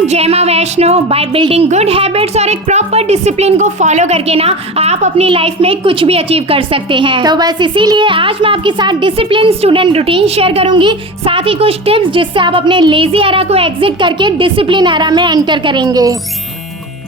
Everyone, जय मां Vaishno. By building good habits और एक प्रॉपर डिसिप्लिन को फॉलो करके ना आप अपनी लाइफ में कुछ भी अचीव कर सकते हैं। तो बस इसीलिए आज मैं आपके साथ डिसिप्लिन स्टूडेंट रूटीन शेयर करूंगी, साथ ही कुछ टिप्स जिससे आप अपने लेजी एरा को एग्जिट करके डिसिप्लिन एरा में एंटर करेंगे।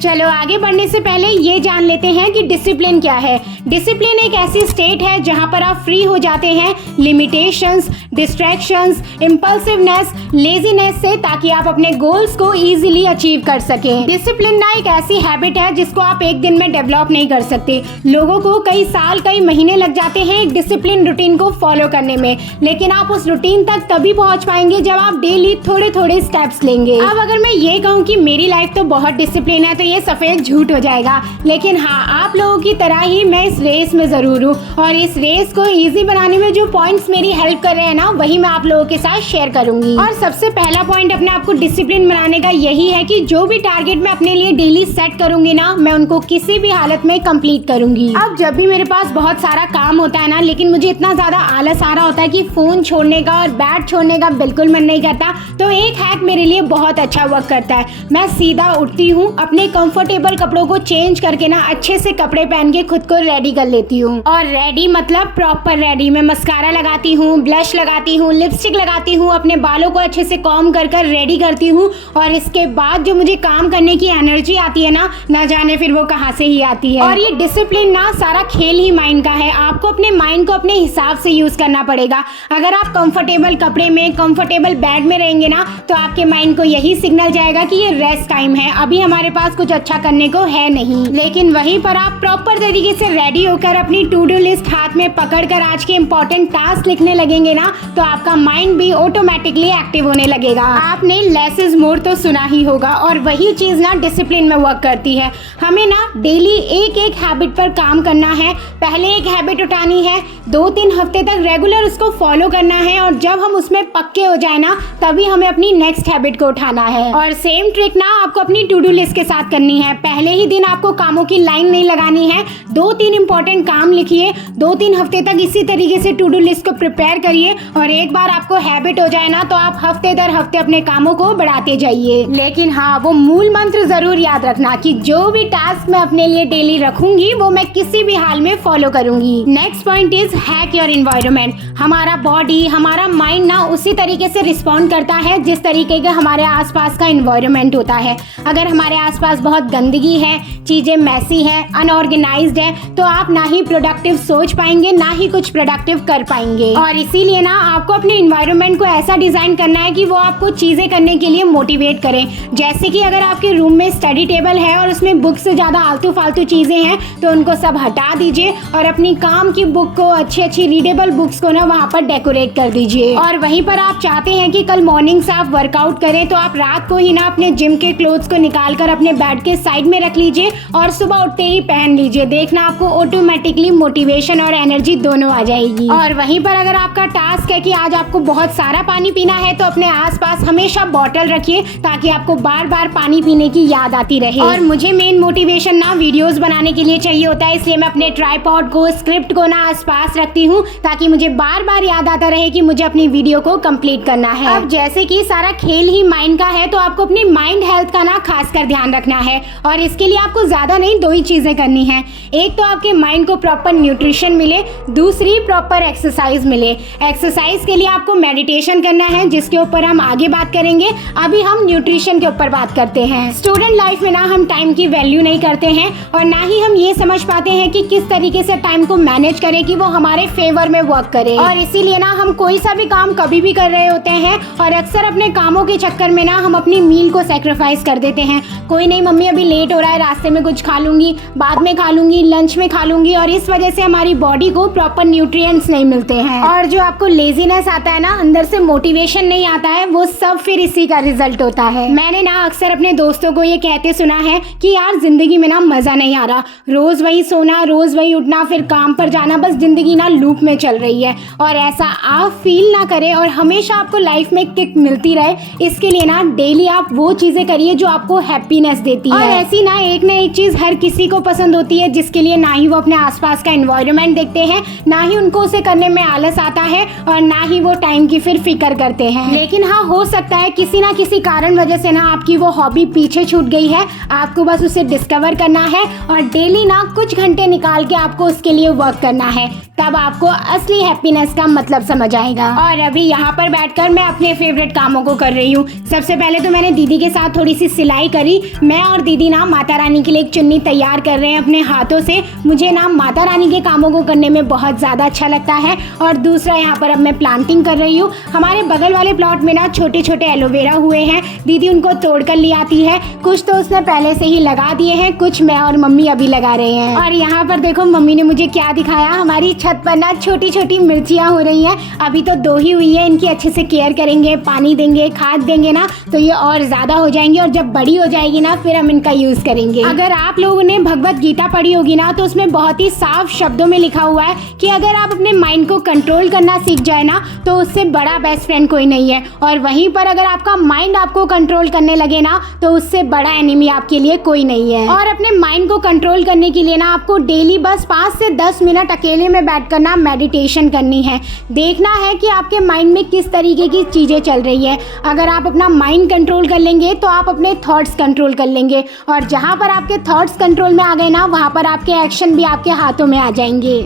चलो आगे बढ़ने से पहले ये जान लेते हैं कि डिसिप्लिन क्या है। डिसिप्लिन एक ऐसी स्टेट है जहां पर आप फ्री हो जाते हैं लिमिटेशंस, डिस्ट्रैक्शंस, इम्पल्सिवनेस, लेजीनेस से, ताकि आप अपने गोल्स को इजीली अचीव कर सकें। डिसिप्लिन ना एक ऐसी हैबिट है जिसको आप एक दिन में डेवलप नहीं कर सकते। लोगों को कई साल, कई महीने लग जाते हैं एक डिसिप्लिन रूटीन को फॉलो करने में, लेकिन आप उस रूटीन तक तभी पहुंच पाएंगे जब आप डेली थोड़े थोड़े स्टेप्स लेंगे। अब अगर मैं ये कहूँ कि मेरी लाइफ तो बहुत डिसिप्लिन है तो ये सफेद झूठ हो जाएगा, लेकिन हाँ, आप लोगों की तरह ही मैं इस रेस में जरूर हूँ और इस रेस को इजी बनाने में जो पॉइंट्स मेरी हेल्प कर रहे हैं ना, वही मैं आप लोगों के साथ शेयर करूंगी। और सबसे पहला पॉइंट अपने आप को डिसिप्लिन बनाने का यही है कि जो भी टारगेट मैं अपने लिए डेली सेट करूंगी ना, मैं उनको किसी भी हालत में कंप्लीट करूंगी। अब जब भी मेरे पास बहुत सारा काम होता है ना, लेकिन मुझे इतना ज्यादा आलस आ रहा होता है कि फोन छोड़ने का और बैट छोड़ने का बिल्कुल मन नहीं करता, तो एक हैक मेरे लिए बहुत अच्छा वर्क करता है। मैं सीधा उठती हूँ, अपने कंफर्टेबल कपड़ों को चेंज करके ना अच्छे से कपड़े पहन के खुद को रेडी कर लेती हूँ। और रेडी मतलब प्रॉपर रेडी। मैं मस्कारा लगाती हूँ, ब्लश लगाती हूँ, लिपस्टिक लगाती हूँ, अपने बालों को अच्छे से कॉम कर कर रेडी करती हूँ। और इसके बाद जो मुझे काम करने की एनर्जी आती है ना जाने फिर वो कहाँ से ही आती है। और ये डिसिप्लिन ना सारा खेल ही माइंड का है। आपको अपने माइंड को अपने हिसाब से यूज करना पड़ेगा। अगर आप कंफर्टेबल कपड़े में, कंफर्टेबल बेड में रहेंगे ना, तो आपके माइंड को यही सिग्नल जाएगा कि ये रेस्ट टाइम है, अभी हमारे पास कुछ अच्छा करने को है नहीं। लेकिन वहीं पर आप प्रॉपर तरीके से रेडी होकर अपनी टू डू लिस्ट हाथ में पकड़कर आज के इंपॉर्टेंट टास्क लिखने लगेंगे ना, तो आपका माइंड भी ऑटोमेटिकली एक्टिव होने लगेगा। आपने लेस इज मोर तो सुना ही होगा, और वही चीज ना डिसिप्लिन में वर्क करती है। हमें ना डेली एक एक हैबिट पर काम करना है। पहले एक हैबिट उठानी है, 2-3 हफ्ते तक रेगुलर उसको फॉलो करना है, और जब हम उसमें पक्के हो जाए ना, तभी हमें अपनी नेक्स्ट हैबिट को उठाना है। और सेम ट्रिक ना आपको अपनी टू डू लिस्ट के साथ करनी है। पहले ही दिन आपको कामों की लाइन नहीं लगानी है, 2-3 इंपॉर्टेंट काम लिखिए, 2-3 हफ्ते तक इसी तरीके से टू डू लिस्ट को प्रिपेयर करिए, और एक बार आपको हैबिट हो जाए ना, तो आप हफ्ते दर हफ्ते अपने कामों को बढ़ाते जाइए। लेकिन हाँ, वो मूल मंत्र जरूर याद रखना कि जो भी टास्क मैं अपने लिए डेली रखूंगी वो मैं किसी भी हाल में फॉलो करूंगी। Next point is hack your environment. हमारा बॉडी, हमारा माइंड ना उसी तरीके से रिस्पॉन्ड करता है जिस तरीके का हमारे आसपास का एनवायरनमेंट होता है। अगर हमारे आसपास बहुत गंदगी है, चीजें मैसी है, अनऑर्गेनाइज्ड है, तो आप ना ही प्रोडक्टिव सोच पाएंगे, ना ही कुछ प्रोडक्टिव कर पाएंगे। और इसीलिए ना आपको अपने एनवायरनमेंट को ऐसा डिजाइन करना है कि वो आपको चीजें करने के लिए मोटिवेट करें। जैसे कि अगर आपके रूम में स्टडी टेबल है और उसमें बुक से ज्यादा आलतू फालतू चीजें हैं, तो उनको सब हटा दीजिए और अपनी काम की बुक को, अच्छी अच्छी रीडेबल बुक्स को ना वहाँ पर डेकोरेट कर दीजिए। और वहीं पर आप चाहते हैं कि कल मॉर्निंग से आप वर्कआउट करें, तो आप रात को ही ना अपने जिम के क्लोथ्स को निकाल कर अपने बेड के साइड में रख लीजिए और सुबह उठते ही पहन लीजिए। देखना आपको ऑटोमेटिकली मोटिवेशन और एनर्जी दोनों आ जाएगी। और वहीं पर अगर आपका टास्क है कि आज आपको बहुत सारा पानी पीना है, तो अपने आसपास हमेशा बॉटल रखिए ताकि आपको बार बार पानी पीने की याद आती रहे। और मुझे मेन मोटिवेशन ना वीडियोस बनाने के लिए चाहिए होता है, इसलिए मैं अपने ट्राइपॉड को, स्क्रिप्ट को ना आसपास रखती हूँ ताकि मुझे बार बार याद आता रहे कि मुझे अपनी वीडियो को कंप्लीट करना है। अब जैसे कि सारा खेल ही माइंड का है, तो आपको अपनी माइंड हेल्थ का ना खासकर ध्यान रखना है, और इसके लिए आपको ज्यादा नहीं, 2 ही चीजें करनी है। एक तो आपके माइंड को प्रॉपर न्यूट्रिशन मिले, दूसरी प्रॉपर एक्सरसाइज मिले। एक्सरसाइज के लिए आपको मेडिटेशन करना है, जिसके ऊपर हम आगे बात करेंगे। अभी हम न्यूट्रिशन के ऊपर बात करते हैं। स्टूडेंट लाइफ में ना हम टाइम की वैल्यू नहीं करते हैं, और ना ही हम ये समझ पाते हैं कि किस तरीके से टाइम को मैनेज करें कि वो हमारे फेवर में वर्क करे। और इसीलिए ना हम कोई सा भी काम कभी भी कर रहे होते हैं, और अक्सर अपने कामों के चक्कर में ना हम अपनी मील को सेक्रीफाइस कर देते हैं। कोई नहीं मम्मी, अभी लेट हो रहा है, रास्ते में कुछ खा लूंगी, बाद में खा लूंगी, लंच में खा लूंगी, और इस वजह से हमारी बॉडी को प्रॉपर न्यूट्रिएंट्स नहीं मिलते हैं। और जो आपको लेजीनेस आता है ना, अंदर से मोटिवेशन नहीं आता है, वो सब फिर इसी का रिजल्ट होता है। मैंने ना अक्सर अपने दोस्तों को ये कहते सुना है कि यार जिंदगी में ना मजा नहीं आ रहा, रोज वही सोना, रोज वही उठना, फिर काम पर जाना, बस जिंदगी ना लूप में चल रही है। और ऐसा आप फील ना करें और हमेशा आपको लाइफ में किक मिलती रहे, इसके लिए ना डेली आप वो चीजें करिए जो आपको हैप्पीनेस देती है। और ऐसी ना एक चीज हर किसी को पसंद होती है, जिसके लिए ना ही ही वो अपने आसपास का एनवायरनमेंट देखते हैं, ना ही उनको उसे करने में आलस आता है और ना ही वो टाइम की फिर फिक्र करते हैं। लेकिन हाँ, हो सकता है किसी ना किसी कारण वजह से ना आपकी वो हॉबी पीछे छूट गई है। आपको बस उसे डिस्कवर करना है और डेली ना कुछ घंटे निकाल के आपको उसके लिए वर्क करना है, तब आपको असली हैप्पीनेस का मतलब समझ आएगा। और अभी यहाँ पर बैठकर मैं अपने फेवरेट कामों को कर रही हूँ। सबसे पहले तो मैंने दीदी के साथ थोड़ी सी सिलाई करी। मैं और दीदी ना माता रानी के लिए एक चुन्नी तैयार कर रहे हैं अपने हाथों से। मुझे ना माता रानी के कामों को करने में बहुत ज़्यादा अच्छा लगता है। और दूसरा, यहाँ पर अब मैं प्लांटिंग कर रही हूँ। हमारे बगल वाले प्लॉट में ना छोटे छोटे एलोवेरा हुए हैं, दीदी उनको तोड़ कर ले आती है। कुछ तो उसने पहले से ही लगा दिए हैं, कुछ मैं और मम्मी अभी लगा रहे हैं। और यहाँ पर देखो मम्मी ने मुझे क्या दिखाया, हमारी छत पर ना छोटी छोटी मिर्चियाँ हो रही हैं। अभी तो 2 ही हुई है, इनकी अच्छे से केयर करेंगे, पानी देंगे, खाद देंगे ना तो ये और ज़्यादा हो जाएंगी और जब बड़ी हो जाएगी ना फिर हम इनका यूज़ करेंगे। अगर आप लोगों ने भगवत गीता पढ़ी होगी ना तो उसमें बहुत ही साफ शब्दों में लिखा हुआ है कि अगर आप अपने माइंड को कंट्रोल करना सीख जाए ना तो उससे बड़ा बेस्ट फ्रेंड कोई नहीं है। और वहीं पर अगर आपका माइंड आपको कंट्रोल करने लगे ना तो उससे बड़ा एनिमी आपके लिए कोई नहीं है। और अपने माइंड को कंट्रोल करने के लिए ना आपको डेली बस 5 से 10 मिनट अकेले में बैठकर ना मेडिटेशन करनी है। देखना है कि आपके माइंड में किस तरीके की चीज़ें चल रही है। अगर आप अपना माइंड कंट्रोल कर लेंगे तो आप अपने थॉट्स कंट्रोल कर लेंगे, और जहाँ पर आपके थॉट्स कंट्रोल में आ गए ना वहाँ पर आपके एक्शन भी आपके हाथों में आ जाएंगे।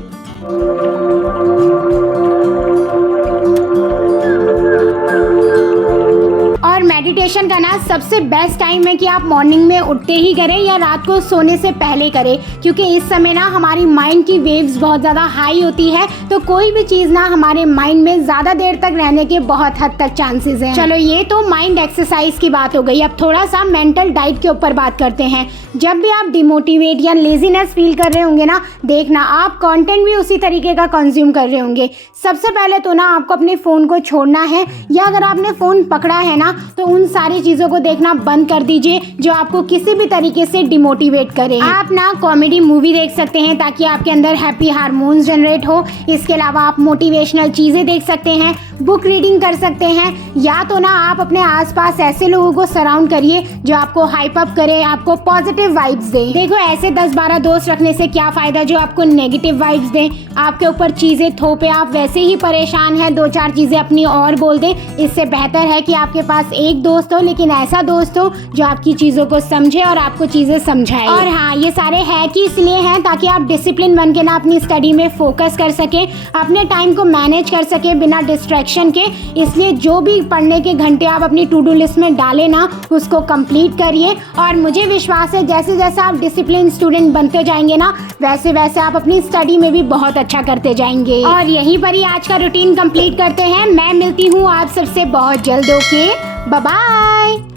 और मेडिटेशन का ना सबसे बेस्ट टाइम है कि आप मॉर्निंग में उठते ही करें या रात को सोने से पहले करें, क्योंकि इस समय ना हमारी माइंड की वेव्स बहुत ज़्यादा हाई होती है, तो कोई भी चीज़ ना हमारे माइंड में ज़्यादा देर तक रहने के बहुत हद तक चांसेस हैं। चलो ये तो माइंड एक्सरसाइज की बात हो गई, अब थोड़ा सा मेंटल डाइट के ऊपर बात करते हैं। जब भी आप डिमोटिवेट या लेजीनेस फील कर रहे होंगे ना, देखना आप कंटेंट भी उसी तरीके का कंज्यूम कर रहे होंगे। सबसे पहले तो ना आपको अपने फ़ोन को छोड़ना है, या अगर आपने फ़ोन पकड़ा है ना तो उन सारी चीज़ों को देखना बंद कर दीजिए जो आपको किसी भी तरीके से डिमोटिवेट करे। आप ना कॉमेडी मूवी देख सकते हैं ताकि आपके अंदर हैप्पी हार्मोन्स जनरेट हो। इसके अलावा आप मोटिवेशनल चीज़ें देख सकते हैं, बुक रीडिंग कर सकते हैं, या तो ना आप अपने आसपास ऐसे लोगों को सराउंड करिए जो आपको हाइप अप करे, आपको पॉजिटिव वाइब्स दें। देखो ऐसे 10-12 दोस्त रखने से क्या फ़ायदा जो आपको नेगेटिव वाइब्स दें, आपके ऊपर चीज़ें थोपे, आप वैसे ही परेशान हैं, 2-4 चीज़ें अपनी और बोल दें। इससे बेहतर है कि आपके पास एक दोस्त हो, लेकिन ऐसा दोस्त हो जो आपकी चीज़ों को समझे और आपको चीज़ें समझाए। और हाँ, ये सारे हैक इसलिए हैं ताकि आप डिसिप्लिन बन के ना अपनी स्टडी में फोकस कर सकें, अपने टाइम को मैनेज कर सकें बिना डिस्ट्रैक्शन के। इसलिए जो भी पढ़ने के घंटे आप अपनी टू डू लिस्ट में डालें ना, उसको कंप्लीट करिए। और मुझे विश्वास है जैसे जैसे आप डिसिप्लिन स्टूडेंट बनते जाएंगे ना, वैसे वैसे आप अपनी स्टडी में भी बहुत अच्छा करते जाएंगे। और यहीं पर ही आज का रूटीन कंप्लीट करते हैं। मैं मिलती हूँ आप सबसे बहुत जल्द। Okay, bye bye.